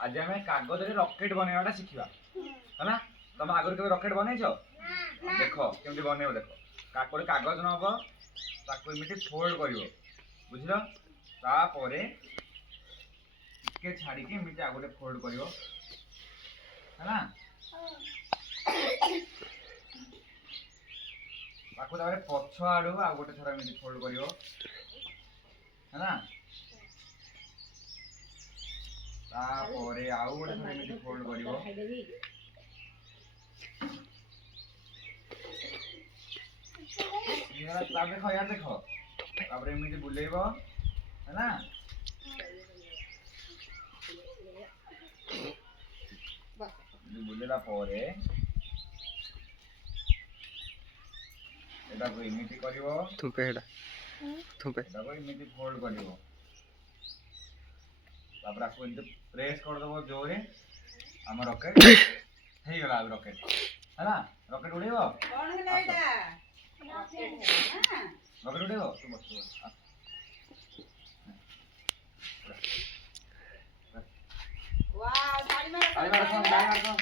आज आम कागज रॉकेट बनवाटा शिखा है तुम आगुरी के रॉकेट बनईच देख केमती बनइब देख काकोड़े कागज नब ताको एमती फोल्ड कर बुझल तापरे टिके छाड़ी एमती आगोटे फोल्ड कर है पछ आड़ू आ गोटे थर एमती फोल्ड कर तापरे आउ गोटे थर एमती फोल्ड कर देख यार देख तापर एमती बुलेब है बुलेला परे एटा को एमती करिवो थुपे एटा थुपे एटा को एमती फोल्ड करिवो तापर आपको एमती प्रेस कर दबो जोरे हम रॉकेट हे गला रॉकेट है रॉकेट उड़ेबो कोन हला एटा रॉकेट है ना रॉकेट उड़ेबो तू बस वाह ताली मार ताली मार